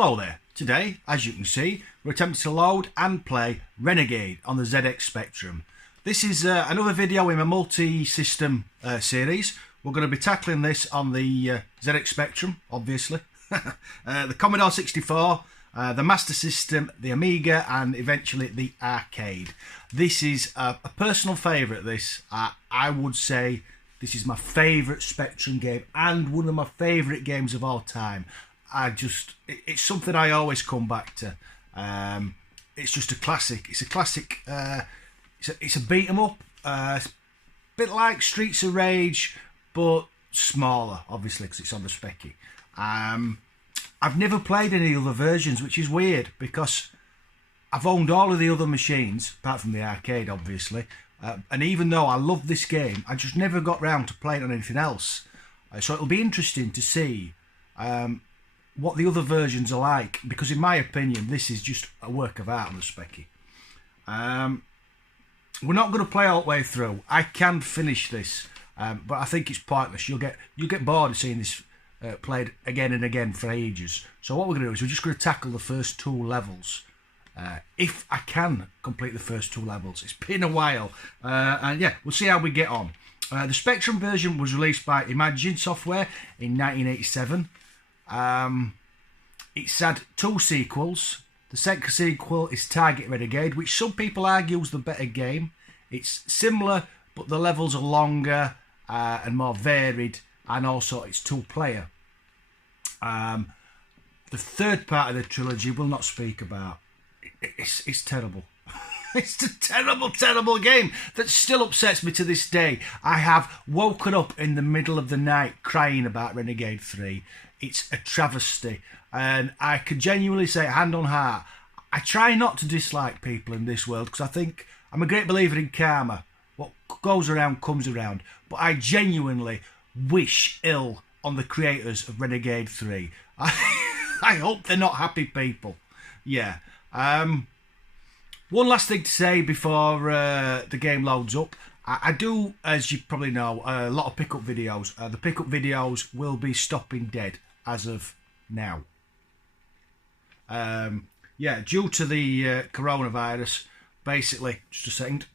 Hello there. Today, as you can see, we're attempting to load and play Renegade on the ZX Spectrum. This is another video in my multi-system series. We're going to be tackling this on the ZX Spectrum, obviously. The Commodore 64, the Master System, the Amiga, and eventually the Arcade. This is a personal favourite, this. I would say this is my favourite Spectrum game and one of my favourite games of all time. It's something I always come back to. It's just a classic. It's a classic. It's a beat 'em up. It's a bit like Streets of Rage, but smaller, obviously, because it's on the Specky. I've never played any other versions, which is weird because I've owned all of the other machines, apart from the Arcade, obviously. And even though I love this game, I just never got round to playing on anything else. So it'll be interesting to see what the other versions are like, because in my opinion this is just a work of art on the Specky. We're not going to play all the way through. I can finish this, but I think it's pointless. You'll get bored of seeing this played again and again for ages. So what we're going to do is we're just going to tackle the first two levels. If I can complete the first two levels. It's been a while, and yeah, we'll see how we get on. The Spectrum version was released by Imagine Software in 1987. It's had two sequels. The second sequel is Target Renegade, which some people argue is the better game. It's similar, but the levels are longer and more varied, and also it's two-player. The third part of the trilogy we'll not speak about. It's terrible. It's a terrible, terrible game that still upsets me to this day. I have woken up in the middle of the night crying about Renegade 3. It's a travesty. And I can genuinely say, hand on heart, I try not to dislike people in this world because I think I'm a great believer in karma. What goes around comes around. But I genuinely wish ill on the creators of Renegade 3. I hope they're not happy people. Yeah. One last thing to say before the game loads up. I do, as you probably know, a lot of pickup videos. The pickup videos will be stopping dead as of now. Yeah, due to the coronavirus, basically, just a second.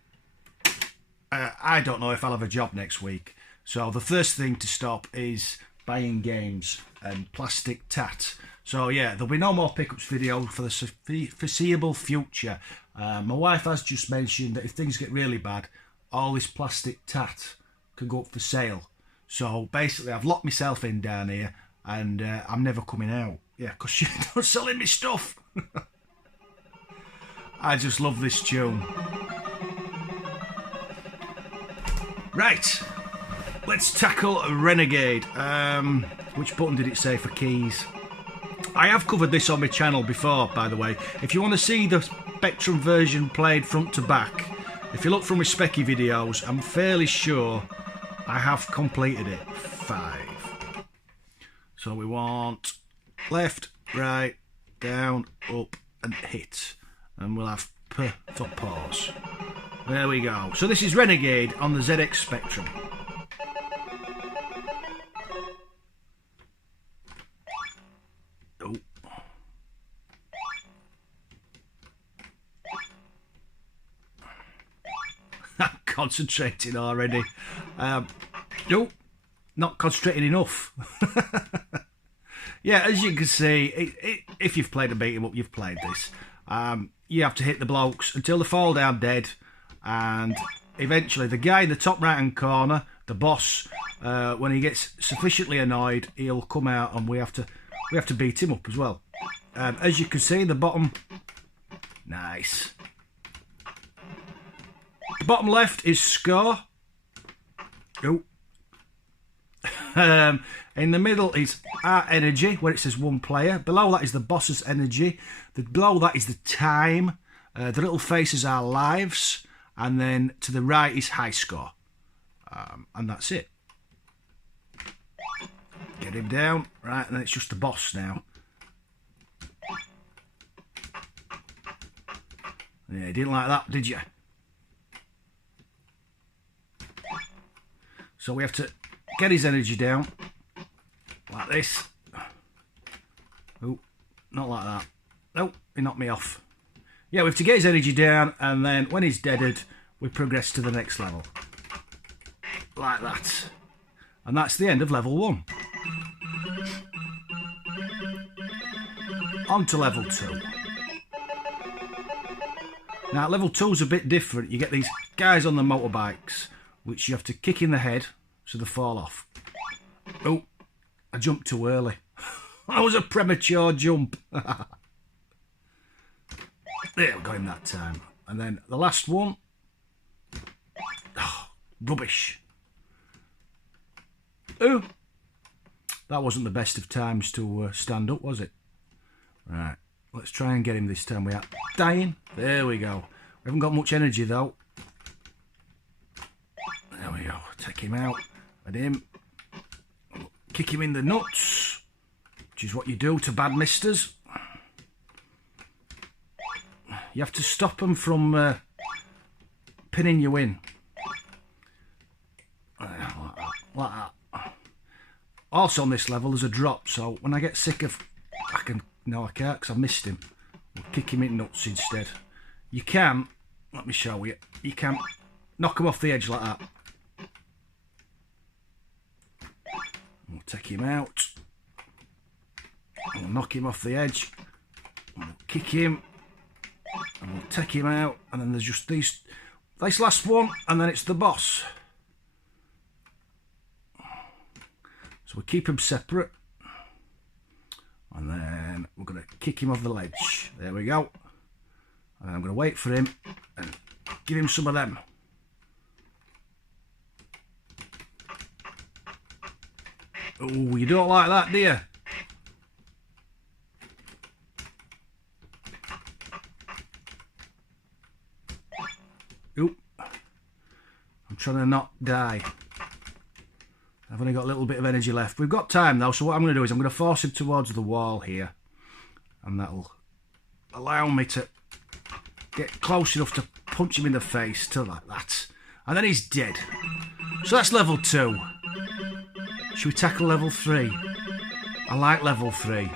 I don't know if I'll have a job next week. So the first thing to stop is buying games and plastic tat. So yeah, there'll be no more pickups video for the foreseeable future. My wife has just mentioned that if things get really bad, all this plastic tat can go up for sale. So basically I've locked myself in down here and I'm never coming out. Yeah, because she's not selling me stuff. I just love this tune. Right, let's tackle Renegade. Which button did it say for keys? I have covered this on my channel before, by the way. If you want to see the Spectrum version played front to back, if you look from my Specky videos, I'm fairly sure I have completed it. 5. So we want left, right, down, up, and hit. And we'll have P for pause. There we go. So this is Renegade on the ZX Spectrum. Oh. I'm concentrating already. Nope, not concentrating enough. Yeah, as you can see, if you've played a beat 'em up, you've played this. You have to hit the blokes until they fall down dead, and eventually the guy in the top right hand corner, the boss, when he gets sufficiently annoyed, he'll come out and we have to beat him up as well. As you can see, the bottom, nice. The bottom left is score. Oh. In the middle is our energy, where it says 1 player. Below that is the boss's energy. Below that is the time. The little faces are lives. And then to the right is high score. And that's it. Get him down. Right, and then it's just the boss now. Yeah, you didn't like that, did you? So we have to get his energy down. Like this. Oh, not like that. Nope, he knocked me off. Yeah, we have to get his energy down, and then when he's deaded, we progress to the next level. Like that. And that's the end of level 1. On to level 2. Now, level 2 is a bit different. You get these guys on the motorbikes, which you have to kick in the head so they fall off. Oh, I jumped too early. That was a premature jump. There, we got him that time. And then the last one. Oh, rubbish. Oh, that wasn't the best of times to stand up, was it? Right, let's try and get him this time without dying. There we go. We haven't got much energy though. There we go. Take him out. And him. Kick him in the nuts, which is what you do to bad misters. You have to stop them from pinning you in. Like that. Also on this level there's a drop, so when I get sick of... No, I can't because I missed him. I'll kick him in nuts instead. You can... Let me show you. You can knock him off the edge like that. We'll take him out. We'll knock him off the edge. We'll kick him. And we'll take him out. And then there's just these... This last one, and then it's the boss. So we keep them separate. And then we're going to kick him off the ledge. There we go. And I'm going to wait for him and give him some of them. Oh, you don't like that, do you? Oop. I'm trying to not die. I've only got a little bit of energy left. We've got time though, so what I'm going to do is I'm going to force him towards the wall here. And that'll allow me to get close enough to punch him in the face to like that. And then he's dead. So that's level 2. Should we tackle level 3? I like level 3.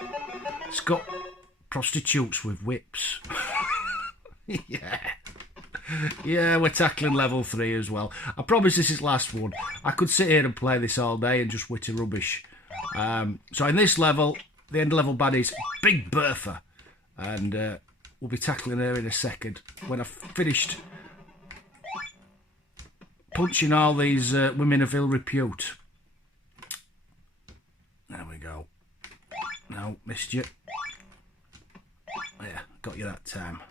It's got prostitutes with whips. Yeah. Yeah, we're tackling level 3 as well. I promise this is last one. I could sit here and play this all day and just witter rubbish. So in this level, the end level baddie is Big Bertha. And we'll be tackling her in a second. When I've finished punching all these women of ill repute. There we go. No, missed you. Yeah, got you that time.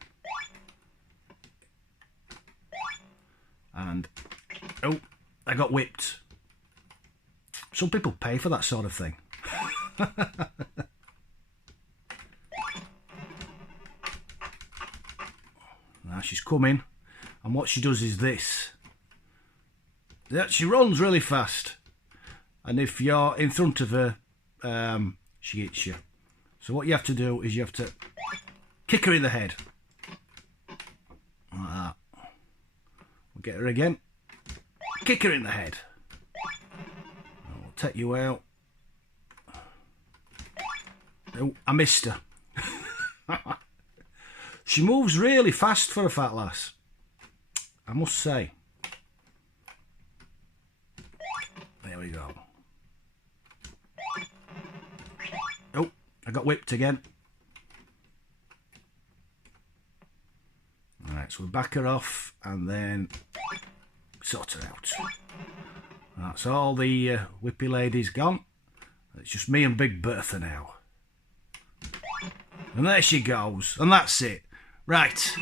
And, oh, I got whipped. Some people pay for that sort of thing. Now she's coming, and what she does is this. She runs really fast, and if you're in front of her, she hits you. So what you have to do is you have to kick her in the head. Like that. We'll get her again. Kick her in the head. And we'll take you out. Oh, I missed her. She moves really fast for a fat lass, I must say. There we go. Oh, I got whipped again. Alright, so we back her off and then sort her out. That's all the whippy ladies gone. It's just me and Big Bertha now. And there she goes. And that's it. Right,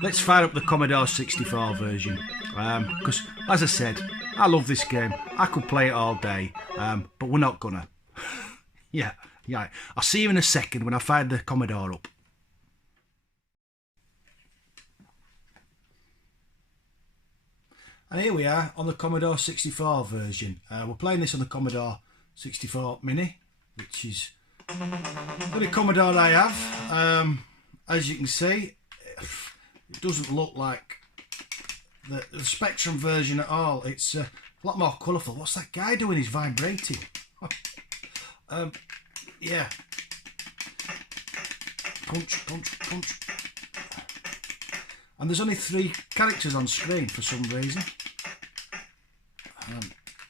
let's fire up the Commodore 64 version. Because, as I said, I love this game. I could play it all day. But we're not gonna. Yeah. I'll see you in a second when I fire the Commodore up. And here we are on the Commodore 64 version. We're playing this on the Commodore 64 Mini, which is the only Commodore I have. As you can see, it doesn't look like the Spectrum version at all. It's a lot more colourful. What's that guy doing? He's vibrating. Yeah. punch, punch, punch. And there's only 3 characters on screen for some reason.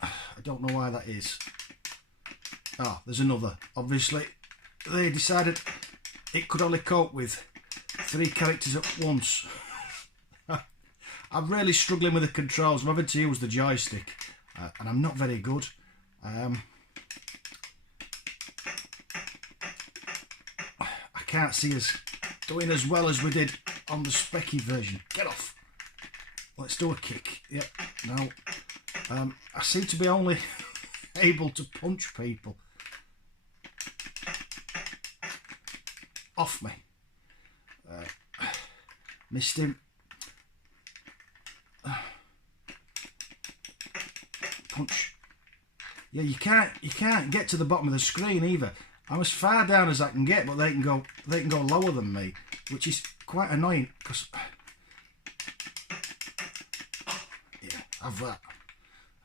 I don't know why that is. Oh, there's another. Obviously, they decided it could only cope with 3 characters at once. I'm really struggling with the controls. I'm having to use the joystick, and I'm not very good. I can't see us doing as well as we did on the specky version. Get off. Let's do a kick. Yep. No. I seem to be only able to punch people. Off me. Missed him. Punch. Yeah, you can't get to the bottom of the screen either. I'm as far down as I can get, but they can go lower than me, which is quite annoying because yeah, have that.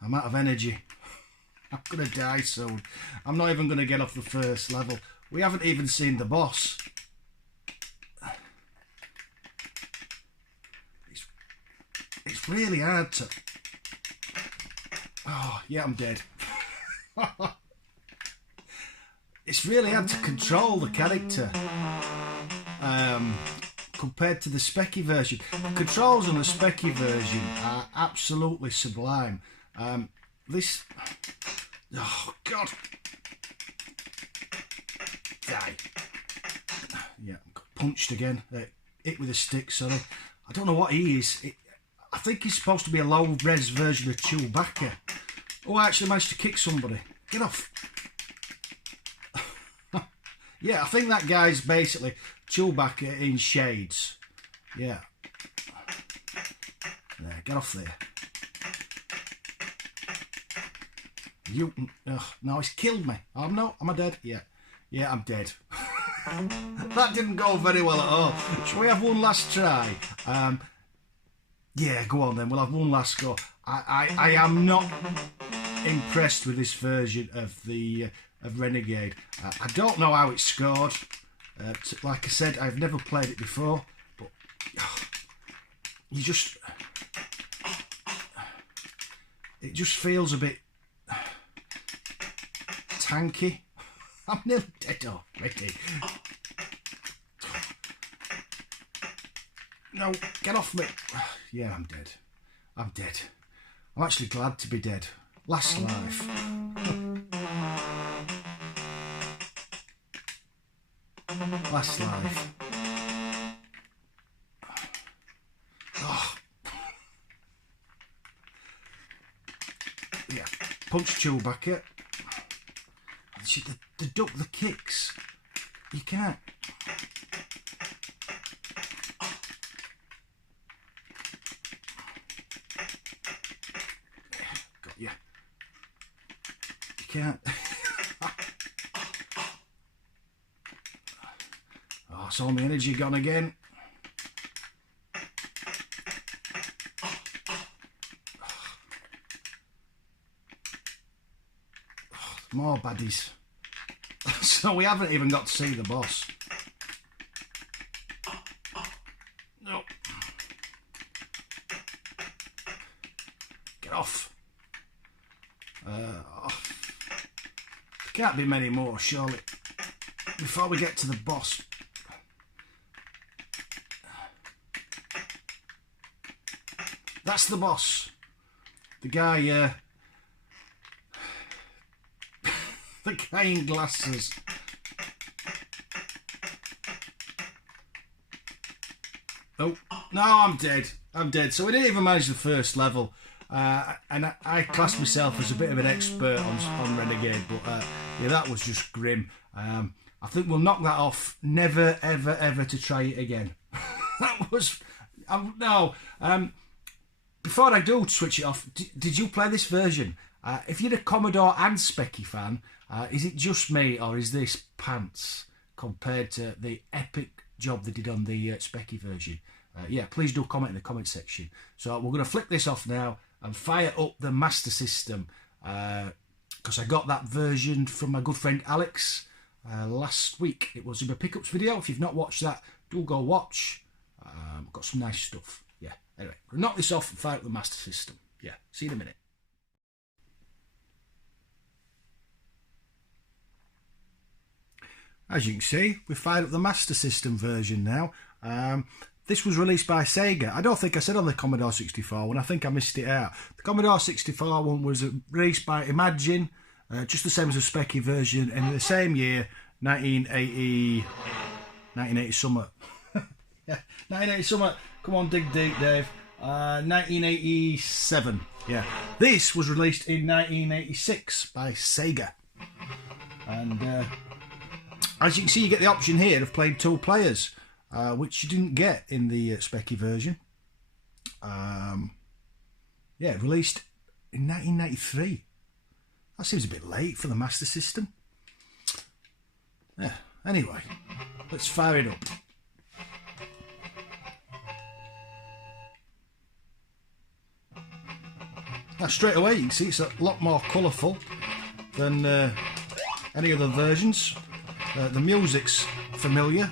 I'm out of energy. I'm gonna die soon. I'm not even gonna get off the first level. We haven't even seen the boss. It's really hard to... Oh, yeah, I'm dead. It's really hard to control the character compared to the specky version. The controls on the specky version are absolutely sublime. This... Oh, God. Die. Yeah, punched again. Hit with a stick, sorry. I don't know what he is. I think he's supposed to be a low-res version of Chewbacca. Oh, I actually managed to kick somebody. Get off. Yeah, I think that guy's basically Chewbacca in shades. Yeah. There, get off there. You... no, he's killed me. Oh, no, am I dead? Yeah. Yeah, I'm dead. That didn't go very well at all. Shall we have one last try? Yeah, go on then. We'll have one last go. I am not impressed with this version of the of Renegade. I don't know how it's scored. Like I said, I've never played it before, but you just... It just feels a bit tanky. I'm nearly dead already. No, get off me. Yeah, I'm dead. I'm dead. I'm actually glad to be dead. Last life. Last life. Oh. Yeah, punch Chewbacca. See, the duck, the kicks. You can't. Got you. You can't. Oh, it's all my energy gone again. More baddies. So we haven't even got to see the boss. No. Get off. There can't be many more, surely. Before we get to the boss. That's the boss. The guy, the guy in glasses. Oh, no, I'm dead. I'm dead. So we didn't even manage the first level. And I class myself as a bit of an expert on Renegade, but yeah, that was just grim. I think we'll knock that off. Never, ever, ever to try it again. That was... no. Before I do switch it off, did you play this version? If you're a Commodore and Specky fan, is it just me, or is this pants compared to the epic job they did on the Specky version? Yeah, please do comment in the comment section. So we're going to flick this off now and fire up the Master System, because I got that version from my good friend Alex. last week. It was in my pickups video. If you've not watched that, do go watch. Got some nice stuff. Yeah. Anyway, we'll knock this off and fire up the Master System. Yeah. See you in a minute. As you can see, we fired up the Master System version now. This was released by Sega. I don't think I said on the Commodore 64 one. I think I missed it out. The Commodore 64 one was released by Imagine, just the same as the Specky version, and in the same year, 1980 summer. Yeah, 1980 summer. Come on, dig deep, Dave. 1987. Yeah. This was released in 1986 by Sega. And as you can see, you get the option here of playing 2 players, which you didn't get in the Specky version. Yeah, released in 1993. That seems a bit late for the Master System. Yeah, anyway, let's fire it up. Now, straight away, you can see it's a lot more colourful than any other versions. The music's familiar.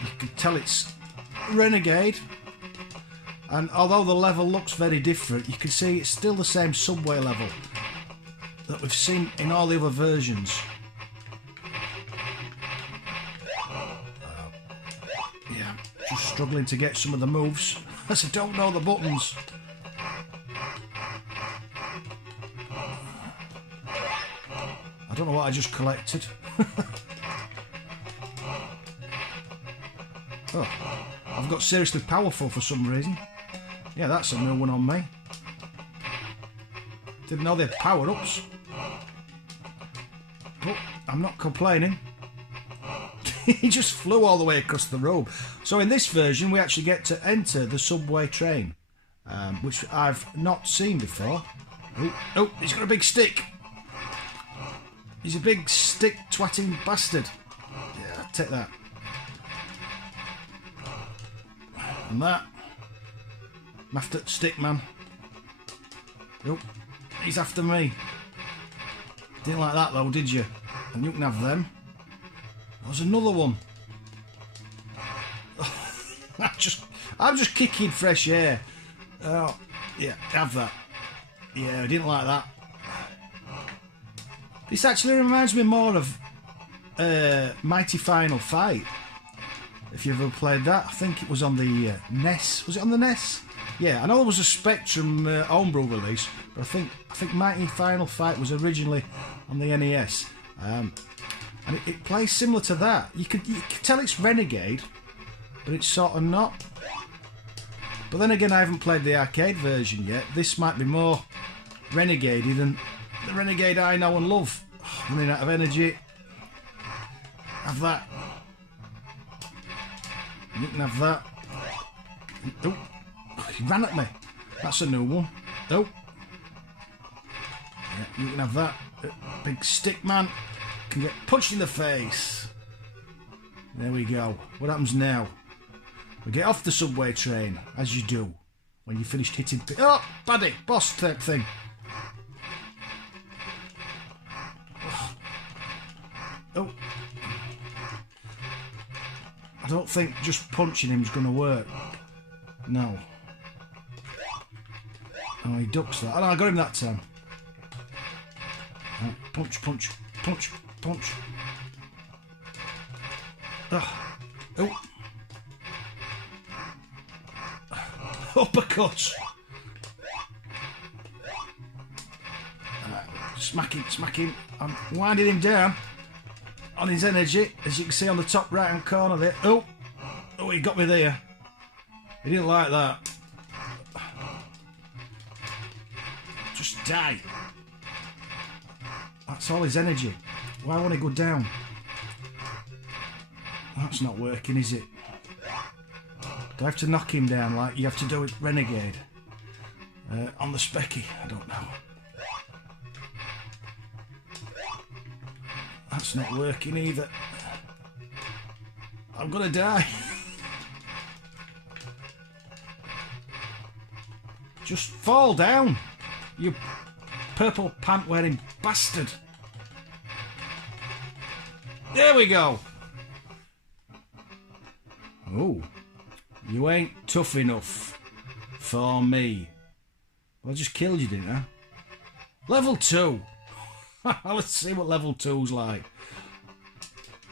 You can tell it's Renegade, and although the level looks very different, you can see it's still the same subway level that we've seen in all the other versions. Yeah, just struggling to get some of the moves as I don't know the buttons. I don't know what I just collected. Oh, I've got seriously powerful for some reason. Yeah, that's a new one on me. Didn't know they had power-ups. But I'm not complaining. He just flew all the way across the room. So in this version, we actually get to enter the subway train, which I've not seen before. Oh, he's got a big stick. He's a big stick twatting bastard. Yeah, take that. And that. I'm after stick man. Oh, he's after me. Didn't like that though, did you? And you can have them. There's another one. I'm just kicking fresh air. Oh, yeah, have that. Yeah, I didn't like that. This actually reminds me more of Mighty Final Fight. If you ever played that, I think it was on the NES. Was it on the NES? Yeah, I know there was a Spectrum homebrew release, but I think Mighty Final Fight was originally on the NES, and it plays similar to that. You could tell it's Renegade, but it's sort of not. But then again, I haven't played the arcade version yet. This might be more Renegade than the Renegade I know and love. Oh, running out of energy. Have that. You can have that. Oh, he ran at me. That's a new one. Oh. Yeah, you can have that. Big stick man can get punched in the face. There we go. What happens now? We get off the subway train, as you do when you finished hitting. Oh, buddy, boss type thing. Oh. I don't think just punching him is going to work. No. Oh, he ducks that. Oh, no, I got him that time. Oh, punch, punch, punch, punch. Oh. Oh. Uppercut. Smack him, smack him. I'm winding him down on his energy, as you can see on the top right hand corner there. Oh, oh, he got me there. He didn't like that. Just die. That's all his energy. Why won't he go down? That's not working, is it? Do I have to knock him down like you have to do with Renegade? On the Specky? I don't know. That's not working either. I'm gonna die. Just fall down, you purple pant wearing bastard. There we go. Oh, you ain't tough enough for me. Well, I just killed you, didn't I? Level 2. Let's see what level 2's like.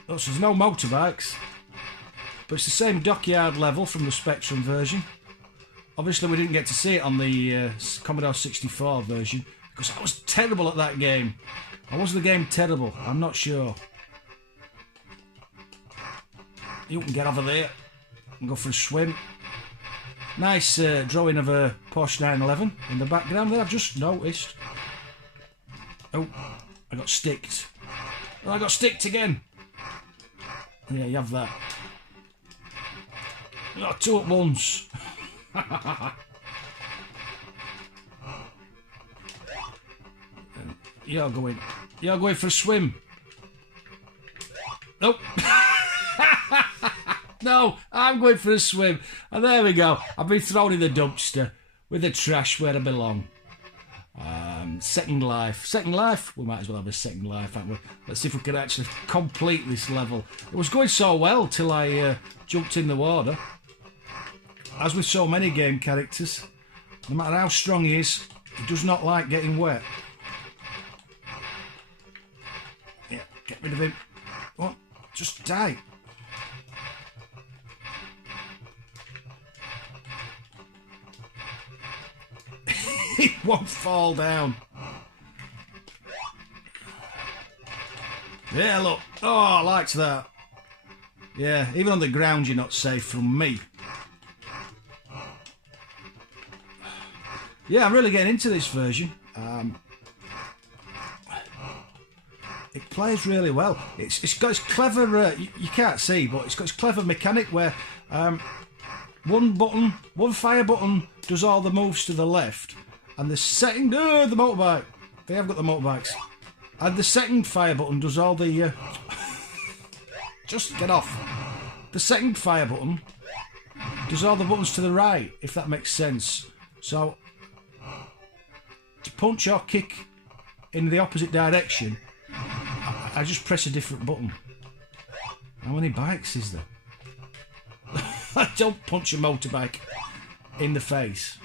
Oh, so there's no motorbikes, but it's the same dockyard level from the Spectrum version. Obviously, we didn't get to see it on the Commodore 64 version because I was terrible at that game. Or was the game terrible? I'm not sure. You can get over there and go for a swim. Nice drawing of a Porsche 911 in the background there, I've just noticed. Oh, I got sticked. Oh, I got sticked again. Yeah, you have that. Oh, 2 at once. You're going for a swim. Nope. No, I'm going for a swim. And there we go. I've been thrown in the dumpster with the trash where I belong. Second life. Second life? We might as well have a second life, haven't we? Let's see if we can actually complete this level. It was going so well till I jumped in the water. As with so many game characters, no matter how strong he is, he does not like getting wet. Yeah, get rid of him. Come on, just die. He won't fall down. Yeah, look. Oh, I liked that. Yeah, even on the ground you're not safe from me. Yeah, I'm really getting into this version. It plays really well. It's got its clever, you can't see, but it's got its clever mechanic where one fire button does all the moves to the left, and the second, the motorbike, they have got the motorbikes, and the second fire button does all the, just get off. The second fire button does all the buttons to the right, if that makes sense. So, to punch or kick in the opposite direction, I just press a different button. How many bikes is there? I don't punch a motorbike in the face.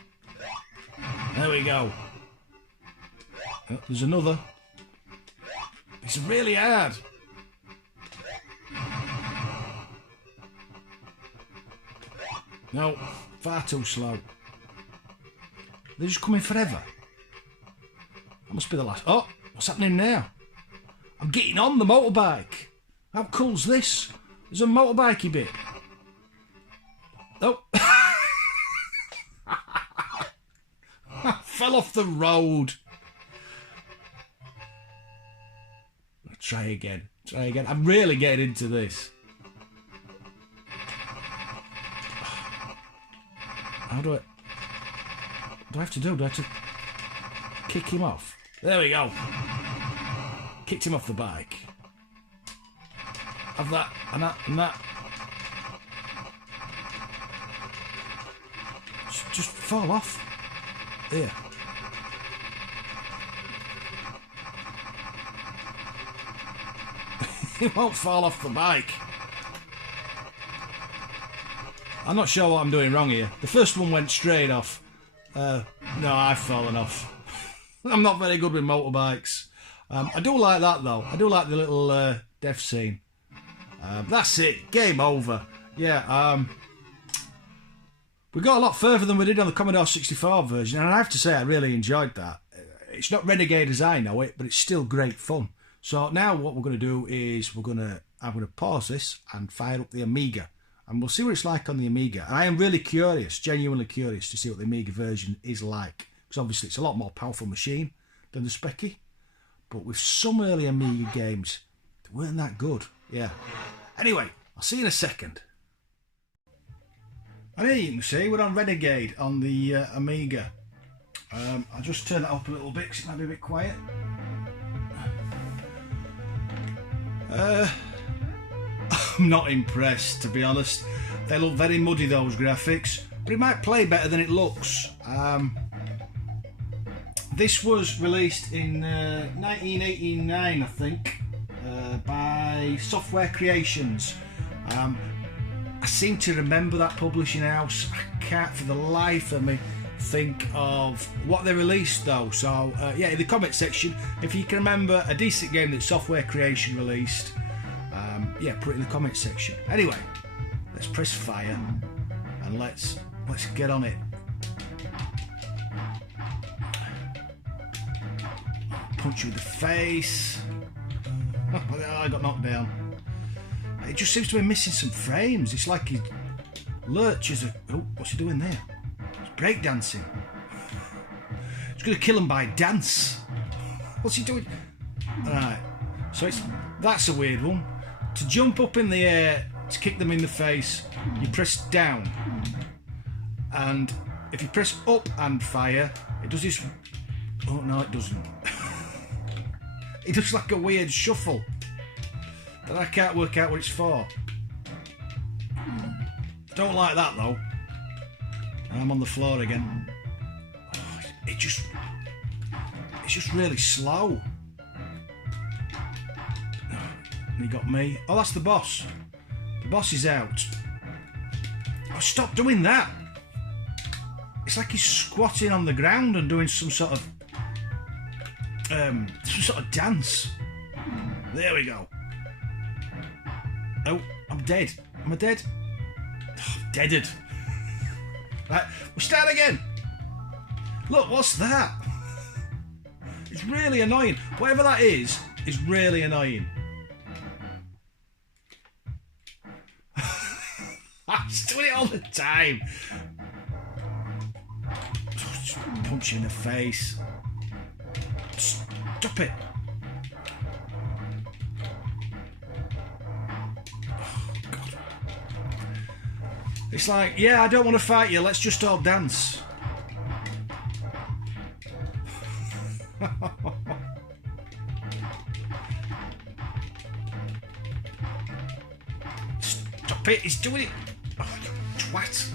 There we go. Oh, there's another. It's really hard. No, far too slow. They're just coming forever. That must be the last. Oh, what's happening now? I'm getting on the motorbike. How cool's this? There's a motorbikey bit. Oh. I fell off the road. Try again. Try again. I'm really getting into this. How do I have to do? Do I have to kick him off? There we go. Kicked him off the bike. Have that, and that, and that. Just fall off. There. He won't fall off the bike. I'm not sure what I'm doing wrong here. The first one went straight off. No, I've fallen off. I'm not very good with motorbikes. I do like that though. I do like the little death scene. That's it. Game over. Yeah. We got a lot further than we did on the Commodore 64 version, and I have to say I really enjoyed that. It's not Renegade as I know it, but it's still great fun. So now what we're going to do is I'm going to pause this and fire up the Amiga, and we'll see what it's like on the Amiga. And I am really curious, genuinely curious, to see what the Amiga version is like, because obviously it's a lot more powerful machine than the Specky. But with some early Amiga games, they weren't that good. Yeah. Anyway, I'll see you in a second. And here you can see we're on Renegade on the Amiga. I'll just turn it up a little bit because it might be a bit quiet. I'm not impressed, to be honest. They look very muddy, those graphics, but it might play better than it looks. This was released in 1989, I think. by Software Creations. I seem to remember that publishing house. I can't for the life of me think of what they released though. So yeah, in the comment section, if you can remember a decent game that Software Creation released, yeah, put it in the comment section. Anyway, let's press fire and let's get on it. Punch you in the face. I got knocked down. It just seems to be missing some frames. It's like he lurches. Oh, what's he doing there? He's breakdancing. He's going to kill him by dance. What's he doing? Alright, so that's a weird one. To jump up in the air, to kick them in the face, you press down. And if you press up and fire, it does this... Oh, no, it doesn't. It does like a weird shuffle that I can't work out what it's for. Don't like that though. I'm on the floor again. Oh, it's just really slow. And he got me. Oh, that's the boss. The boss is out. Oh, stop doing that. It's like he's squatting on the ground and doing some sort of dance. There we go. Oh, I'm dead. Am I dead? Oh, deaded. Right, we'll start again. Look, what's that? It's really annoying. Whatever that is really annoying. I'm just doing it all the time. Just punch you in the face. Stop it. Oh, God. It's like, yeah, I don't want to fight you. Let's just all dance. Stop it. He's doing it. Oh, twat.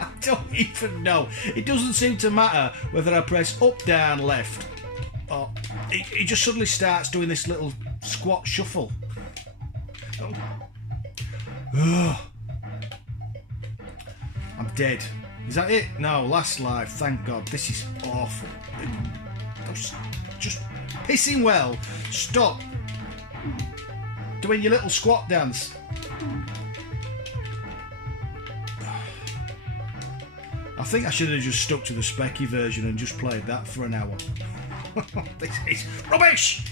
I don't even know. It doesn't seem to matter whether I press up, down, left, or it just suddenly starts doing this little squat shuffle. Oh. Ugh. I'm dead. Is that it? No, last life. Thank God. This is awful. Just pissing well. Stop doing your little squat dance. I think I should have just stuck to the specky version and just played that for an hour. This is rubbish!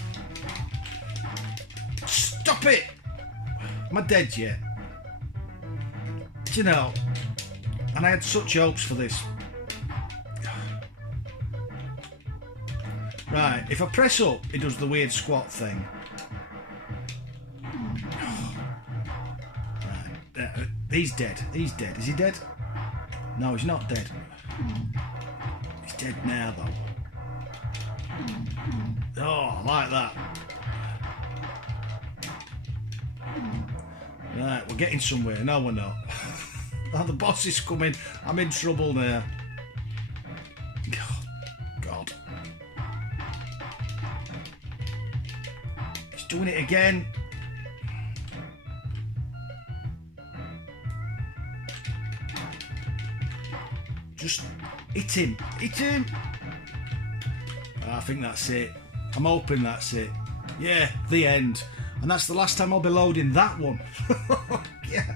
Stop it! Am I dead yet? Do you know, and I had such hopes for this. Right, if I press up, it does the weird squat thing. Right, he's dead. He's dead. Is he dead? No, he's not dead. He's dead now, though. Oh, I like that. Right, we're getting somewhere. No, we're not. Oh, the boss is coming. I'm in trouble now. God. He's doing it again. Just hit him. Hit him. I think that's it. I'm hoping that's it. Yeah, the end. And that's the last time I'll be loading that one. Yeah.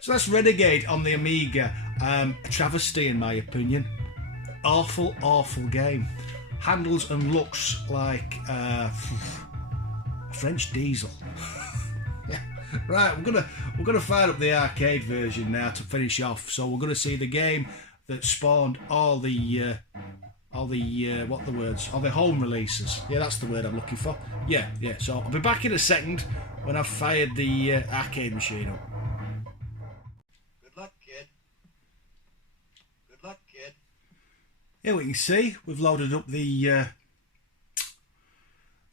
So that's Renegade on the Amiga. A travesty in my opinion. Awful, awful game. Handles and looks like French diesel. Yeah. Right, we're gonna fire up the arcade version now to finish off. So we're gonna see the game that spawned all the what are the words? All the home releases. Yeah, that's the word I'm looking for. Yeah. So I'll be back in a second when I've fired the arcade machine up. Good luck, kid. Good luck, kid. Here we can see we've loaded up the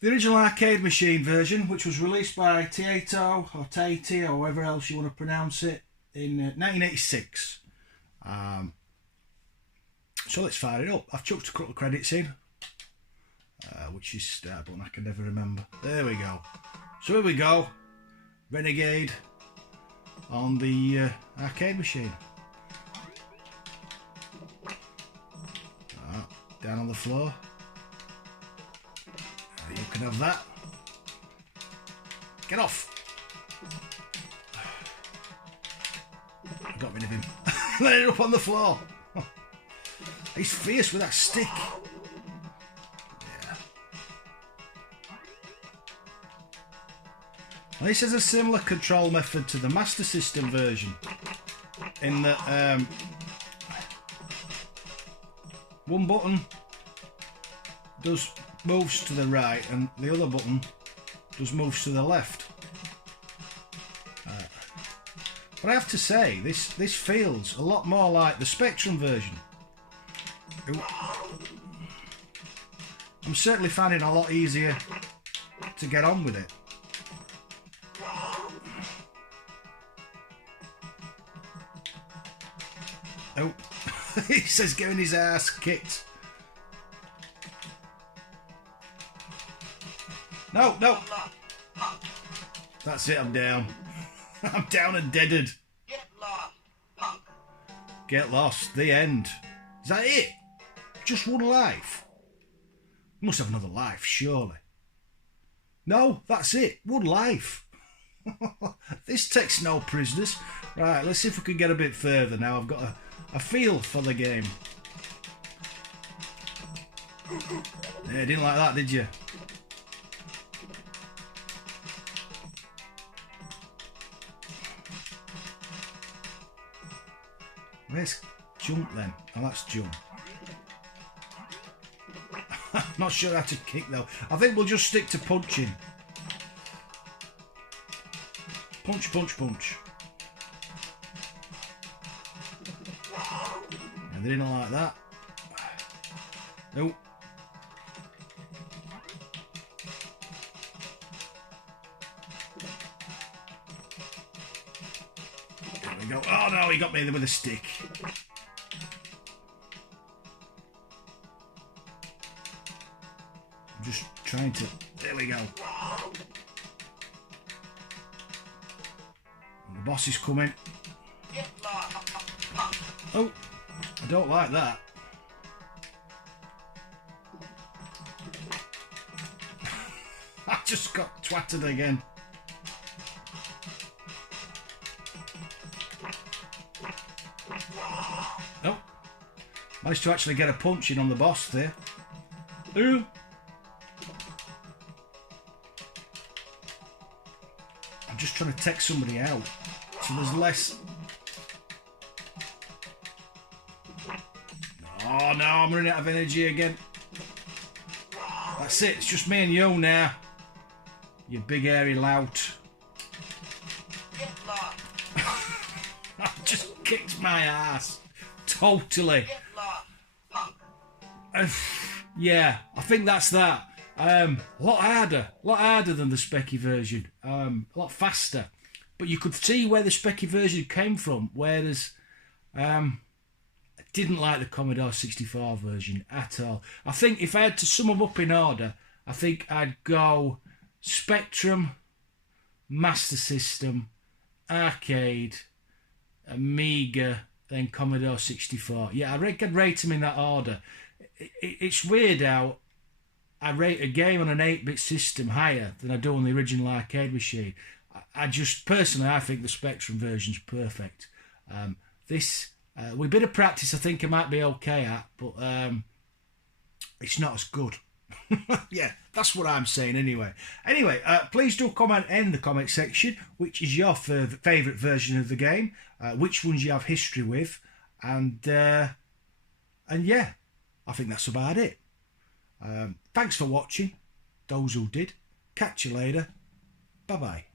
original arcade machine version, which was released by Taito or Taiti or however else you want to pronounce it in 1986. So let's fire it up. I've chucked a couple of credits in. which is start button, I can never remember. There we go. So here we go, Renegade on the arcade machine. Down on the floor. You can have that. Get off. I got rid of him. Let it up on the floor. He's fierce with that stick. Yeah. Well, this has a similar control method to the Master System version, in that one button moves to the right and the other button moves to the left. But I have to say, this feels a lot more like the Spectrum version. I'm certainly finding it a lot easier to get on with it. Oh, he says getting his ass kicked. No, no. That's it, I'm down. I'm down and deaded. Get lost, punk. Get lost, the end. Is that it? Just one life? Must have another life, surely. No, that's it. One life. This takes no prisoners. Right, let's see if we can get a bit further now. I've got a feel for the game. Yeah, didn't like that, did you? Let's jump then. Oh, that's jump. I'm not sure how to kick though. I think we'll just stick to punching. Punch, punch, punch. And they didn't like that. Nope. There we go. Oh no, he got me with a stick. I'm just trying to... There we go. And the boss is coming. Oh, I don't like that. I just got twatted again. Oh, managed to actually get a punch in on the boss there. Ooh. I'm just trying to take somebody out, so there's less. Oh no, I'm running out of energy again. That's it, it's just me and you now. You big hairy lout. I just kicked my ass. Totally. Yeah, I think that's that. A lot harder than the Specky version. A lot faster. But you could see where the Specky version came from, whereas I didn't like the Commodore 64 version at all. I think if I had to sum them up in order, I think I'd go Spectrum, Master System, Arcade, Amiga, then Commodore 64. Yeah, I reckon I'd rate them in that order. It's weird how I rate a game on an 8-bit system higher than I do on the original arcade machine. I just, personally, I think the Spectrum version's perfect. This, with a bit of practice, I think I might be okay at, but it's not as good. Yeah, that's what I'm saying anyway. Anyway, please do comment in the comment section which is your favourite version of the game, which ones you have history with, and yeah, I think that's about it. Thanks for watching, those who did. Catch you later. Bye bye.